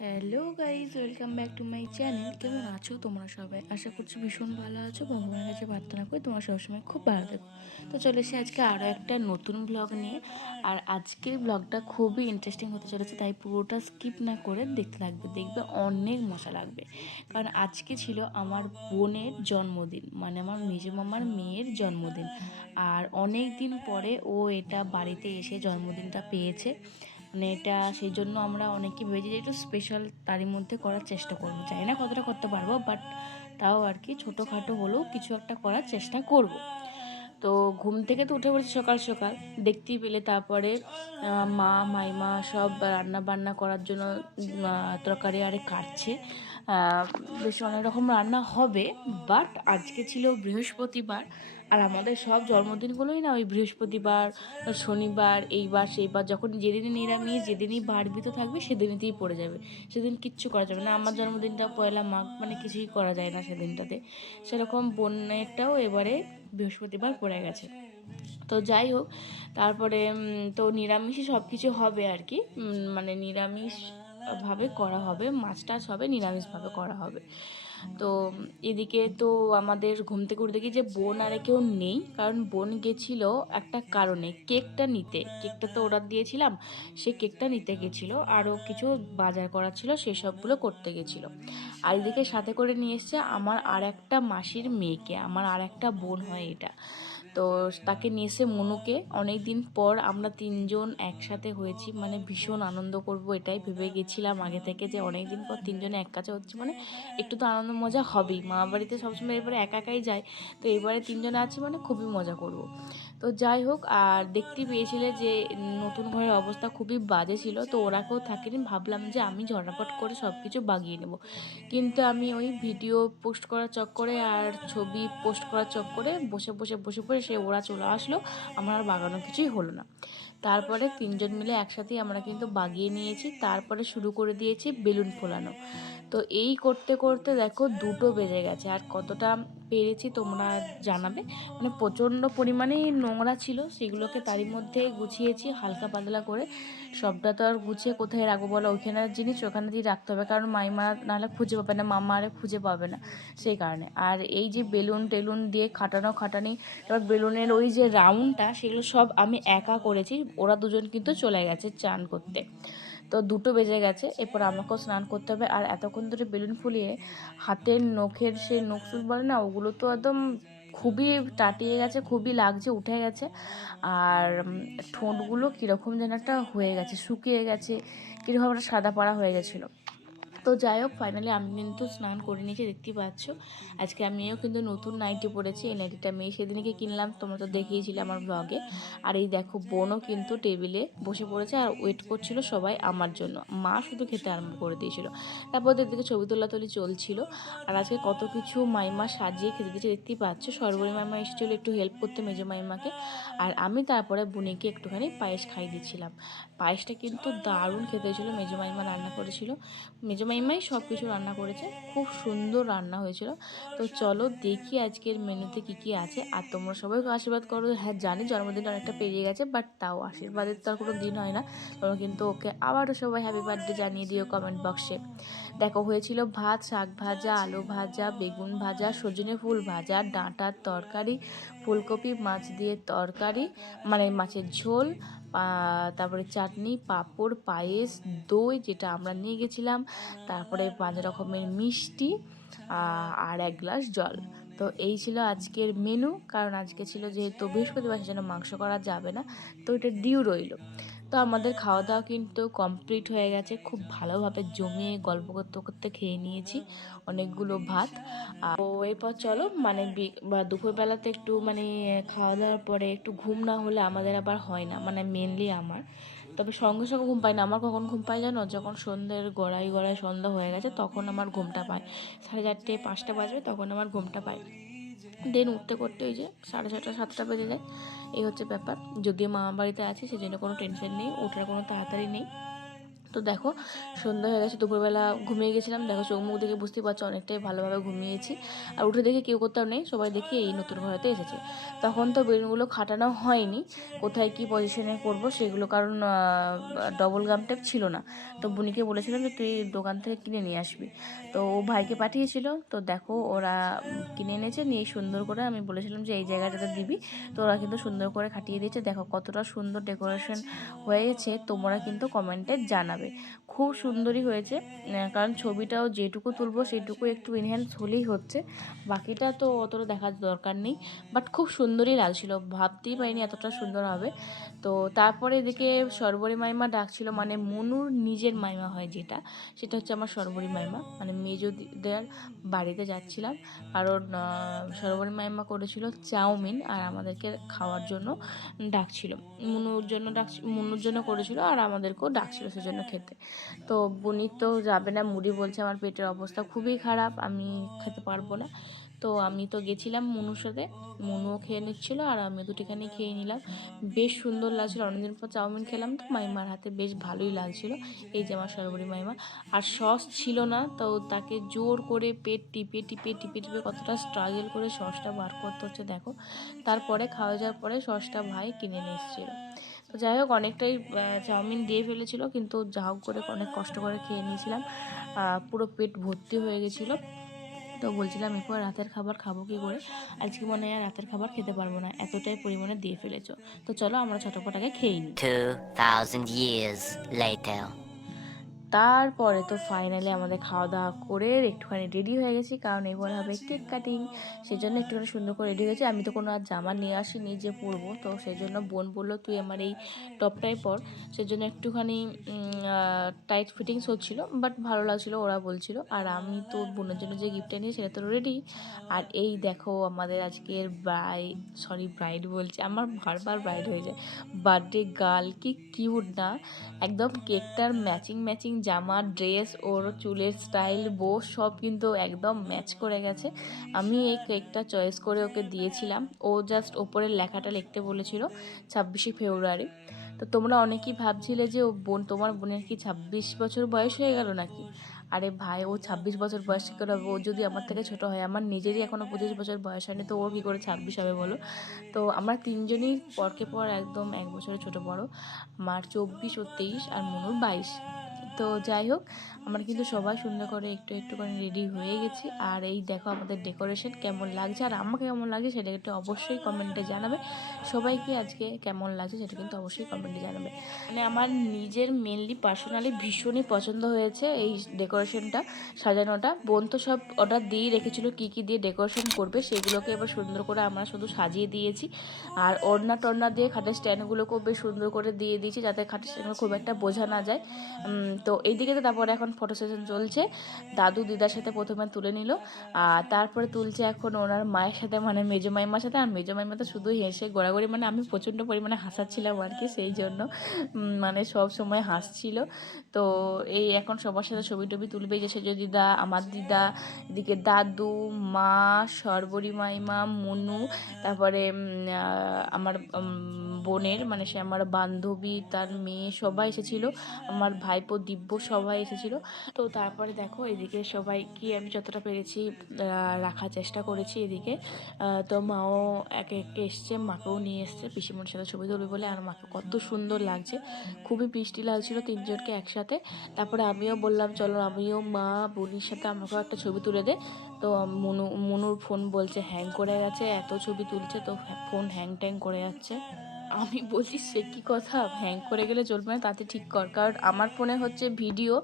Hello guys, welcome back to my channel. কেমন আছো তোমরা সবাই? আশা করছি ভীষণ ভালো আছো। ভগবানের কাছে প্রার্থনা করি তোমরা সবসময় খুব ভালো থেকো। তো চলে এসে আজকে আরও একটা নতুন ব্লগ নিয়ে। আর আজকের ব্লগটা খুবই ইন্টারেস্টিং হতে চলেছে, তাই পুরোটা স্কিপ না করে দেখতে থাকবে, দেখবে অনেক মজা লাগবে। কারণ আজকে ছিল আমার বোনের জন্মদিন, মানে আমার মেজো মামার মেয়ের জন্মদিন। আর অনেক দিন পরে ও এটা বাড়িতে এসে জন্মদিনটা পেয়েছে। মানে এটা সেই জন্য আমরা অনেকে ভেবেছি যে একটু স্পেশাল তারই মধ্যে করার চেষ্টা করবো। জানি না কতটা করতে পারবো, বাট তাও আর কি ছোটোখাটো হলেও কিছু একটা করার চেষ্টা করব। তো ঘুম থেকে তো উঠে পড়েছি সকাল সকাল, দেখতেই পেলে। তারপরে মা মাইমা সব রান্না বান্না করার জন্য তরকারি আরে কাটছে। বেশ অনেক রকম রান্না হবে, বাট আজকে ছিল বৃহস্পতিবার। আর আমাদের সব জন্মদিনগুলোই না ওই বৃহস্পতিবার, শনিবার, এইবার সেইবার, যখন যেদিনই নিরামিষ, যেদিনই বারবিত থাকবে সেদিনতেই পড়ে যাবে। সেদিন কিচ্ছু করা যাবে না। আমার জন্মদিনটা পয়লা মাঘ, মানে কিছুই করা যায় না সেদিনটাতে। সেরকম বোনেরটাও এবারে বৃহস্পতিবার পড়ে গেছে। তো যাই হোক, তারপরে তো নিরামিষই সব কিছু হবে আর কি। মানে নিরামিষভাবে করা হবে, মাছ টাছ হবে, নিরামিষভাবে করা হবে। তো এদিকে তো আমাদের ঘুম থেকে উঠে দেখি যে বোন আর কেউ নেই, কারণ বোন গেছিল একটা কারণে, কেকটা নিতে। কেকটা তো অর্ডার দিয়েছিলাম, সে কেকটা নিতে গেছিলো। আরও কিছু বাজার করার ছিল, সেসবগুলো করতে গেছিলো। আর এদিকে সাথে করে নিয়ে এসছে আমার আর একটা মাসির মেয়েকে, আমার আর একটা বোন হয় এটা। তো তাকে নিয়ে এসে মনুকে, অনেক দিন পর আমরা তিনজন একসাথে হয়েছি, মানে ভীষণ আনন্দ করব এটাই ভেবে গেছিলাম আগে থেকে, যে অনেক দিন পর তিনজনে এক কাছে হচ্ছে মানে একটু তো আনন্দ মজা হবেই। মা বাড়িতে সবসময় এবারে একা একাই যায়, তো এবারে তিনজনে আছি মানে খুবই মজা করব। তো যাই হোক, আর দেখতেই পেয়েছিলে যে নতুন ঘরের অবস্থা খুবই বাজে ছিল। তো ওরা কেউ থাকেনি, ভাবলাম যে আমি ঝটাপট করে সব কিছু বাগিয়ে নেব। কিন্তু আমি ওই ভিডিও পোস্ট করার চক্করে আর ছবি পোস্ট করার চক্করে বসে সে ওরা চলে আসলো, আমার আর বাগানো কিছুই হলো না। তারপরে তিনজন মিলে একসাথেই আমরা কিন্তু বাগিয়ে নিয়েছি। তারপরে শুরু করে দিয়েছি বেলুন ফোলানো। তো এই করতে করতে দেখো 2টো বেজে গেছে। আর কতটা পেরেছি তোমরা জানাবে। মানে প্রচণ্ড পরিমাণেই নোংরা ছিল, সেগুলোকে তারই মধ্যে গুছিয়েছি হালকা পাতলা করে। সবটা তো আর গুছিয়ে কোথায় রাখবো বলো? ওইখানের জিনিস ওখানে দিয়ে রাখতে হবে, কারণ মাইমা নাহলে খুঁজে পাবে না, মামা আরে খুঁজে পাবে না, সেই কারণে। আর এই যে বেলুন টেলুন দিয়ে খাটানি, এবার বেলুনের ওই যে রাউন্ডটা, সেগুলো সব আমি একা করেছি। ওরা দুজন কিন্তু চলে গেছে চান করতে। তো 2টো বেজে গেছে, এরপর আমাকেও স্নান করতে হবে। আর এতক্ষণ ধরে বেলুন ফুলিয়ে হাতের নখের সেই নখচুল বলে না, ওগুলো তো একদম খুবই টাটিয়ে গেছে, খুবই লাগছে, উঠে গেছে। আর ঠোঁটগুলো কীরকম যেন একটা হয়ে গেছে, শুকিয়ে গেছে, কীরকম একটা সাদা পাড়া হয়ে গেছিলো। তো যাই হোক, ফাইনালি আমি কিন্তু স্নান করে নিয়েছি, দেখতেই পাচ্ছ। আজকে আমিও কিন্তু নতুন নাইটি পরেছি। এই নাইটিটা আমি সেদিনকে কিনলাম, তোমরা তো দেখিয়েছিলে আমার ব্লগে। আর এই দেখো বোনও কিন্তু টেবিলে বসে পড়েছে আর ওয়েট করছিল সবাই আমার জন্য। মা শুধু খেতে আরম্ভ করে দিয়েছিল। তারপর এদিকে ছবি তোলাতুলি চলছিল। আর আজকে কত কিছু মাইমা সাজিয়ে খেতে দিয়েছে, দেখতেই পাচ্ছ। সর্বরী মাইমা এসেছিলো একটু হেল্প করতে মেজো মাইমাকে। আর আমি তারপরে বোনিকে একটুখানি পায়েস খাইয়ে দিচ্ছিলাম। পায়েসটা কিন্তু দারুণ খেতে হয়েছিলো, মেজো মাইমা রান্না করেছিল। মেজো মাইমাই সব কিছু রান্না করেছে, খুব সুন্দর রান্না হয়েছিল। তো চলো দেখি আজকের মেনুতে কি কি আছে। আর তোমরা সবাই আশীর্বাদ করো। হ্যাঁ জানি জন্মদিনটা অনেকটা পেরিয়ে গেছে, বাট তাও আশীর্বাদের তো আর কোনো দিন হয় না। তোমরা কিন্তু ওকে আবারও সবাই হ্যাপি বার্থডে জানিয়ে দিও কমেন্ট বক্সে। দেখো হয়েছিল ভাত, শাক ভাজা, আলু ভাজা, বেগুন ভাজা, সজনে ফুল ভাজা, ডাঁটার তরকারি, ফুলকপি মাছ দিয়ে তরকারি, মানে মাছের ঝোল, তারপরে চাটনি, পাঁপড়, পায়েস, দই যেটা আমরা নিয়ে গেছিলাম, তারপরে 5 রকমের মিষ্টি, আর 1 গ্লাস জল। তো এই ছিল আজকের মেনু। কারণ আজকে ছিল যেহেতু বৃহস্পতিবার, সেজন্য মাংস করা যাবে না, তো এটা ডিউ রইল। তো আমাদের খাওয়া দাওয়া কিন্তু কমপ্লিট হয়ে গেছে, খুব ভালোভাবে জমিয়ে গল্প করতে করতে খেয়ে নিয়েছি অনেকগুলো ভাত। তো এরপর চলো, মানে দুপুরবেলাতে একটু মানে খাওয়া দাওয়ার পরে একটু ঘুম না হলে আমাদের আবার হয় না, মানে মেনলি আমার। তবে সঙ্গে সঙ্গে ঘুম পাই না। আমার কখন ঘুম পাই জানো? যখন সন্ধ্যের গড়ায় সন্ধ্যা হয়ে গেছে, তখন আমার ঘুমটা পায়। 4:30 5টা বাজবে, তখন আমার ঘুমটা পায়। দেন উঠতে করতে ওই যে 6:30 7টা বেজে যায়। এই হচ্ছে ব্যাপার। যদিও মামা বাড়িতে আছি, সেজন্য কোনো টেনশন নেই, ওঠার কোনো তাড়াতাড়ি নেই। তো তো দেখো সন্ধ্যা হয়ে গেছে, দুপুরবেলা ঘুমিয়ে গেছিলাম, দেখো চোখ মুখ দেখে বুঝতেই পারছো অনেকটাই ভালোভাবে ঘুমিয়েছি। আর উঠে দেখে কেউ কোথাও নেই, সবাই দেখি এই নতুন ঘরেতে এসেছে। তখন তো বেলুনগুলো খাটানো হয়নি, কোথায় কি পজিশনে করব সেগুলো, কারণ ডবল গাম টেপ ছিল না। তো বুনিকে বলেছিলাম যে তুই দোকান থেকে কিনে নিয়ে আসবি, তো ও ভাইকে পাঠিয়েছিল। তো দেখো ওরা কিনে এনেছে, নিয়ে সুন্দর করে আমি বলেছিলাম যে এই জায়গাটাতে দিবি, তো ওরা কিন্তু সুন্দর করে খাটিয়ে দিয়েছে। দেখো কতটা সুন্দর ডেকোরেশন হয়েছে, তোমরা কিন্তু কমেন্টে জানাবে। খুব সুন্দরই হয়েছে, কারণ ছবিটাও যেটুকু তুলবো সেটুকু একটু এনহ্যান্স হলেই হচ্ছে, বাকিটা তো অতটা দেখার দরকার নেই। বাট খুব সুন্দরই লাগছিল, ভাবতেই পারিনি এতটা সুন্দর হবে। তো তারপরে এদিকে সর্বরী মাইমা ডাকছিল, মানে মনুর নিজের মাইমা হয় যেটা, সেটা হচ্ছে আমার সর্বরী মাইমা, মানে মেজোদের বাড়িতে যাচ্ছিলাম। কারণ সর্বরী মাইমা করেছিল চাউমিন আর আমাদেরকে খাওয়ার জন্য ডাকছিল, মুনুর জন্য করেছিল আর আমাদেরকেও ডাকছিল সেজন্য খেতে। তো বুনি তো যাবে না, মুড়ি বলছে আমার পেটের অবস্থা খুবই খারাপ, আমি খেতে পারবো না। তো আমি তো গেছিলাম মুনুর সাথে, মুনুও খেয়ে নিচ্ছিলো আর আমি দুটিখানি খেয়ে নিলাম। বেশ সুন্দর লাগছিলো, অনেকদিন পর চাউমিন খেলাম তো মাইমার হাতে বেশ ভালোই লাগছিলো। এই যে আমার সর্বরী মাইমা, আর সস ছিল না, তো তাকে জোর করে পেট টিপে টিপে টিপে টিপে কতটা স্ট্রাগল করে সসটা বার করতে হচ্ছে দেখো। তারপরে খাওয়া যাওয়ার পরে সসটা ভাই কিনে নিয়ে এসেছিলো। তো যাই হোক অনেকটাই চাউমিন দিয়ে ফেলেছিল, কিন্তু যা হোক করে অনেক কষ্ট করে খেয়ে নিয়েছিলাম, পুরো পেট ভর্তি হয়ে গেছিলো। তো বলছিলাম এরপর রাতের খাবার খাবো কী করে, আজকে মনে হয় রাতের খাবার খেতে পারবো না, এতটাই পরিমাণে দিয়ে ফেলেছো। তো চলো আমরা ছোটপট আগে খেয়ে নিই। 2000 years later. তারপরে তো ফাইনালি আমাদের খাওয়া দাওয়া করে একটুখানি রেডি হয়ে গেছি, কারণ এবার হবে কেক কাটিং, সেই জন্য একটুখানি সুন্দর করে রেডি হয়েছি। আমি তো কোনো আর জামা নিয়ে আসিনি যে পরবো, তো সেই জন্য বোন বললো তুই আমার এই টপটাই পর, সেই জন্য একটুখানি টাইট ফিটিংস হচ্ছিলো, বাট ভালো লাগছিলো ওরা বলছিল। আর আমি তো বোনের জন্য যে গিফটটা নিয়ে সেটা তো রেডি। আর এই দেখো আমাদের আজকের ব্রাইড বলছে, আমার বারবার ব্রাইড হয়ে যায়, বার্থডে গার্ল, কি কিউট না একদম। কেকটার ম্যাচিং ম্যাচিং জামা, ড্রেস, ওর চুলের স্টাইল, বো সব কিন্তু একদম ম্যাচ করে গেছে। আমি এই কেকটা চয়েস করে ওকে দিয়েছিলাম, ও জাস্ট ওপরের লেখাটা লিখতে বলেছিল 26শে ফেব্রুয়ারি। তো তোমরা অনেকেই ভাবছিলে যে তোমার বোনের কি 26 বছর বয়স হয়ে গেল নাকি। আরে ভাই, ও 26 বছর বয়স কী করে হবে, ও যদি আমার থেকে ছোট হয়, আমার নিজেরই এখনও 25 বছর বয়স হয়নি, তো ওর কী করে 26 হবে বলো। তো আমরা তিনজনই পরকে পর একদম 1 বছরের ছোট বড়, আমার 24, ওর 23 আর মনুর 22। তো যাই হোক আমরা কিন্তু সবাই সুন্দর করে একটু একটু করে রেডি হয়ে গেছি। আর এই দেখো আমাদের ডেকোরেশন কেমন লাগছে আর আমাকে কেমন লাগছে সেটা একটু অবশ্যই কমেন্টে জানাবে। সবাইকে আজকে কেমন লাগছে সেটা কিন্তু অবশ্যই কমেন্টে জানাবে। মানে আমার নিজের মেনলি পার্সোনালি ভীষণই পছন্দ হয়েছে এই ডেকোরেশনটা, সাজানোটা। বোন তো সব অর্ডার দিয়েই রেখেছিলো কী কী দিয়ে ডেকোরেশন করবে, সেগুলোকে এবার সুন্দর করে আমরা শুধু সাজিয়ে দিয়েছি। আর ওড়না টড়না দিয়ে খাটের স্ট্যান্ডগুলোকেও বেশ সুন্দর করে দিয়ে দিয়েছি, যাতে খাটের স্ট্যান্ডগুলো খুব একটা বোঝা না যায়। তো এইদিকে তো তারপরে এখন ফটো সেশন চলছে, দাদু দিদার সাথে প্রথমে তুলে নিল, আর তারপরে তুলছে এখন ওনার মায়ের সাথে, মানে মেজো মাইমার সাথে। আর মেজো মাইমা তো শুধু হেসে গোড়াগড়ি, মানে আমি প্রচণ্ড পরিমাণে হাসাচ্ছিলাম আর কি, সেই জন্য মানে সব সময় হাসছিল। তো এই এখন সবার সাথে ছবি টবি তুলবে, যে সেজো দিদা, আমার দিদা, এদিকে দাদু, মা, সর্বরী মাইমা, মনু, তারপরে আমার বোনের, মানে সে আমার বান্ধবী, তার মেয়ে, সবাই এসেছিলো, আমার ভাইপো দিব্য সবাই এসেছিলো। তো তারপরে দেখো এদিকে সবাইকে আমি যতটা পেরেছি রাখার চেষ্টা করেছি এদিকে। তো মাও একে একে এসছে, মাকেও নিয়ে এসছে পিসিমণির সাথে ছবি তুলবে বলে। আর মাকে কত সুন্দর লাগছে, খুবই মিষ্টি লাগছিলো তিনজনকে একসাথে। তারপরে আমিও বললাম চলো আমিও, মা, বোনির সাথে আমাকেও একটা ছবি তুলে দে। তো মনুর ফোন বলছে হ্যাং করে গেছে, এত ছবি তুলছে তো ফোন হ্যাং ট্যাং করে যাচ্ছে। আমি বলছি সে কী কথা, হ্যাং করে গেলে চলবে না, তাতে ঠিক কর, কারণ আমার ফোনে হচ্ছে ভিডিও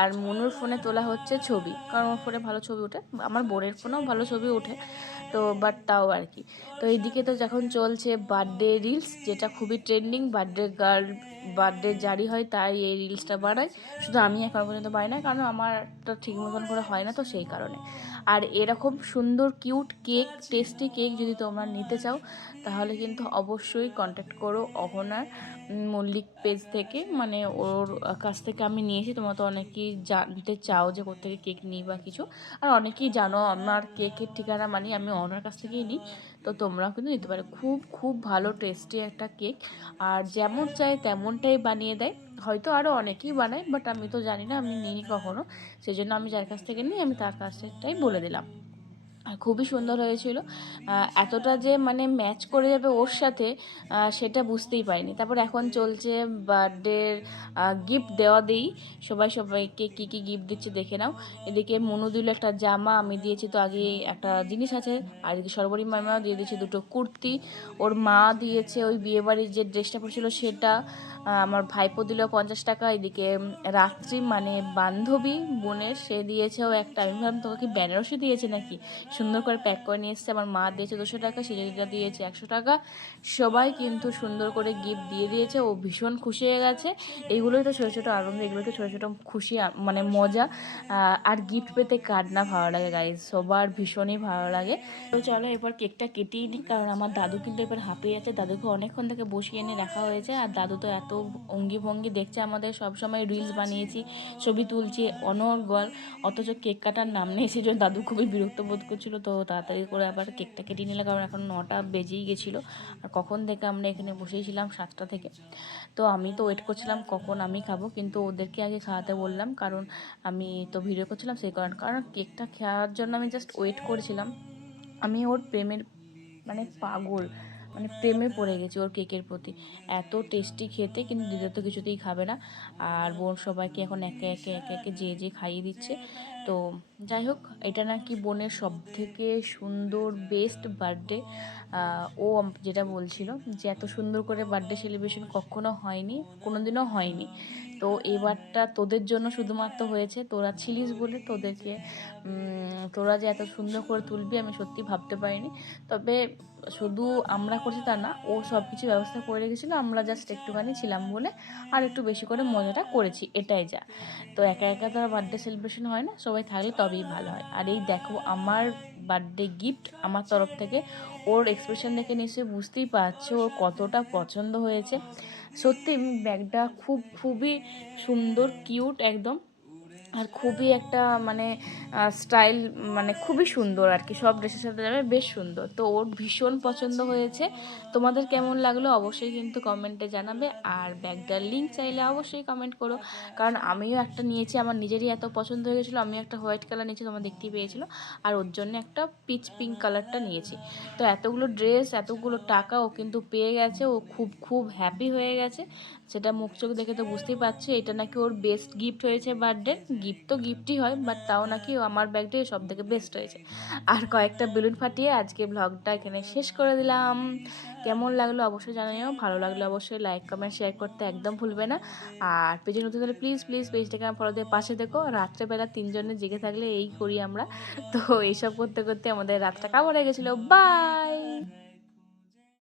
আর মনুর ফোনে তোলা হচ্ছে ছবি, কারণ ওর ফোনে ভালো ছবি ওঠে, আমার বোনের ফোনেও ভালো ছবি ওঠে। তো বাট তাও আর কি। তো এইদিকে তো যখন চলছে বার্থডে রিলস, যেটা খুবই ট্রেন্ডিং, বার্থডে গার্ল, বার্থডে জারি হয় তাই এই রিলসটা বানাই। শুধু আমি এখন পর্যন্ত পাই না, কারণ আমারটা ঠিক মতন করে হয় না, তো সেই কারণে। আর এরকম সুন্দর কিউট কেক, টেস্টি কেক যদি তোমরা নিতে চাও, তাহলে কিন্তু অবশ্যই কন্ট্যাক্ট করো অহনার মল্লিক পেজ থেকে, মানে ওর কাছ থেকে আমি নিয়েছি। তোমরা তো অনেকেই জানতে চাও যে কোত্থেকে কেক নিই বা কিছু, আর অনেকেই জানো আমার কেকের ঠিকানা মানে আমি ওনার কাছ থেকেই নিই। তো তোমরাও কিন্তু নিতে পারো। খুব খুব ভালো টেস্টি একটা কেক, আর যেমন চাই তেমনটাই বানিয়ে দেয়। হয়তো আরও অনেকেই বানায়, বাট আমি তো জানি না, আমি নিই কখনো। সেই জন্য আমি যার কাছ থেকে নিই আমি তার কাছ থেকেই বলে দিলাম। আর খুবই সুন্দর হয়েছিল। এতটা যে মানে ম্যাচ করে যাবে ওর সাথে সেটা বুঝতেই পারিনি। তারপর এখন চলছে বার্থডের গিফট দেওয়া দিই। সবাইকে কী কী গিফট দিচ্ছে দেখে নাও। এদিকে মনু দিল একটা জামা, আমি দিয়েছি তো আগে একটা জিনিস আছে। আর এদিকে সর্বরী মামাও দিয়ে দিয়েছে দুটো কুর্তি। ওর মা দিয়েছে ওই বিয়েবাড়ির যে ড্রেসটা পরেছিল সেটা। আমার ভাইপো দিল 50 টাকা। এদিকে রাত্রি মানে বান্ধবী বোনের, সে দিয়েছেও একটা। আমি ভাবলাম তোকে কি বেনারসি দিয়েছে নাকি, সুন্দর করে প্যাক করে নিয়ে এসছে। আমার মা দিয়েছে 200 টাকা, সিজুরিটা দিয়েছে 100 টাকা। সবাই কিন্তু সুন্দর করে গিফট দিয়ে দিয়েছে। ও ভীষণ খুশি হয়ে গেছে। এইগুলোই তো ছোটো ছোটো আনন্দ, এগুলো তো ছোটো ছোটো খুশি, মানে মজা। আর গিফট পেতে কার না ভালো লাগে গাইজ, সবার ভীষণই ভালো লাগে। তো চলো এবার কেকটা কেটেই নিই, কারণ আমার দাদু কিন্তু এবার হাঁপিয়ে যাচ্ছে। দাদুকে অনেকক্ষণ থেকে বসিয়ে এনে রাখা হয়েছে, আর দাদু তো এত অঙ্গি ভঙ্গি দেখছে আমাদের, সবসময় রিলস বানিয়েছি, ছবি তুলছি অনর্গল, অথচ কেক কাটার নাম নেই। সেই জন্য দাদু খুবই বিরক্ত বোধ করছিল। তো তাড়াতাড়ি করে আবার কেকটা কেটে নিলাম, কারণ এখন 9টা বেজেই গেছিলো। আর কখন থেকে আমরা এখানে বসেছিলাম, 7টা থেকে। তো আমি তো ওয়েট করছিলাম কখন আমি খাবো, কিন্তু ওদেরকে আগে খাওয়াতে বললাম, কারণ আমি তো ভিডিও করছিলাম সেই কারণ কেকটা খাওয়ার জন্য আমি জাস্ট ওয়েট করেছিলাম। আমি ওর প্রেমের মানে পাগল, মানে প্রেমে পড়ে গেছি ওর কেকের প্রতি। এত টেস্টি খেতে, কিন্তু দিদা তো কিছুতেই খাবে না। আর বোন সবাইকে এখন একে একে একে একে যে খাইয়ে দিচ্ছে। তো যাই হোক, এটা নাকি বোনের সব থেকে সুন্দর বেস্ট বার্থডে। ও যেটা বলছিল যে এত সুন্দর করে বার্থডে সেলিব্রেশন কখনো হয়নি, কোনো দিনও হয়নি। তো এবারটা তোদের জন্য শুধুমাত্র হয়েছে, তোরা ছিলিস বলে তোদেরকে তোরা যে এত সুন্দর করে তুলবি আমি সত্যি ভাবতে পারিনি। তবে শুধু আমরা করছি তা না, ও সব কিছু ব্যবস্থা করে রেখেছিলো, আমরা জাস্ট একটুখানি ছিলাম বলে আর একটু বেশি করে মজাটা করেছি, এটাই যা। তো একা একা তো আর বার্থডে সেলিব্রেশন হয় না, সবাই থাকলে তবেই ভালো হয়। আর এই দেখো আমার বার্থডে গিফট আমার তরফ থেকে। ওর এক্সপ্রেশন দেখে নিশ্চয়ই বুঝতেই পারছো ওর কতটা পছন্দ হয়েছে। সত্যি ব্যাগটা খুবই সুন্দর, কিউট একদম। আর খুবই একটা মানে স্টাইল, মানে খুবই সুন্দর আর কি, সব ড্রেসের সাথে যাবে, বেশ সুন্দর। তো ওর ভীষণ পছন্দ হয়েছে। তোমাদের কেমন লাগলো অবশ্যই কিন্তু কমেন্টে জানাবে। আর ব্যাগটার লিঙ্ক চাইলে অবশ্যই কমেন্ট করো, কারণ আমিও একটা নিয়েছি, আমার নিজেরই এত পছন্দ হয়ে গেছিলো। আমি একটা হোয়াইট কালার নিয়েছি, তোমরা দেখতেই পেয়েছিলো, আর ওর জন্য একটা পিচ পিঙ্ক কালারটা নিয়েছি। তো এতগুলো ড্রেস, এতগুলো টাকা ও কিন্তু পেয়ে গেছে, ও খুব হ্যাপি হয়ে গেছে। সেটা মুখ চোখ দেখে তো বুঝতেই পারছি, এটা নাকি ওর বেস্ট গিফট হয়েছে বার্থডে। গিফট তো গিফটই হয়, বাট তাও নাকি আমার ব্যাগটাই সব থেকে বেস্ট হয়েছে। আর কয়েকটা বেলুন ফাটিয়ে আজকে ব্লগটা এখানে শেষ করে দিলাম। কেমন লাগলো অবশ্যই জানিও, ভালো লাগলে অবশ্যই লাইক কমেন্ট শেয়ার করতে একদম ভুলবে না। আর পেজে নতুন হলে প্লিজ পেজটাকে আমার ফলো দিয়ে পাশে দেখো। রাত্রেবেলা 3জনে জেগে থাকলে এই করি আমরা। তো এইসব করতে করতে আমাদের রাতটা কাবার হয়ে গেছিলো। বাই।